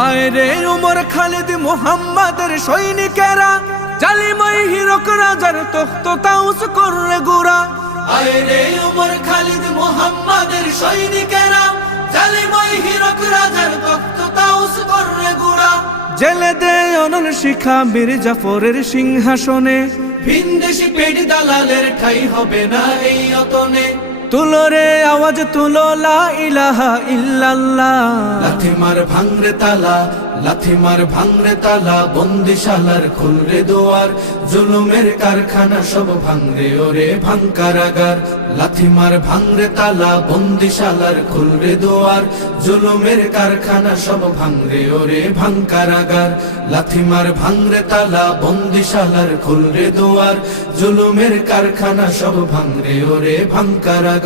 আয় রে উমর খালিদ মুহাম্মাদের সৈনিকেরা, জালিমাই হিরক রাজার তখ্ত তাউস করে গুরা। আয় রে উমর খালিদ মুহাম্মাদের সৈনিকেরা, জালিমাই হিরক রাজার তখ্ত তাউস করে গুরা। জেলে দে অনল শিখা মীর জাফরের সিংহাসনে, ভিনদেশি পেট দালালের ঠাই হবে না এই অতনে। তুলো রে আওয়াজ তুলো লা ইলাহা ইল্লাল্লাহ। লাথি মার ভাঙরে তালা, লাথি মার ভাঙরে তালা, বন্দিশালার খুলরে দুয়ার, জুলুমের কারখানা সব ভাঙরে ওরে ভাঙ কারাগার। লাথি মার ভাঙরে তালা, বন্দিশালার খুলরে দুয়ার, জুলুমের কারখানা সব ভাঙরে ওরে ভাঙ কারাগার। লাথি মার ভাঙরে তালা, বন্দিশালার খুলরে দুয়ার, জুলুমের কারখানা সব ভাঙরে ওরে ভাঙ কারাগার।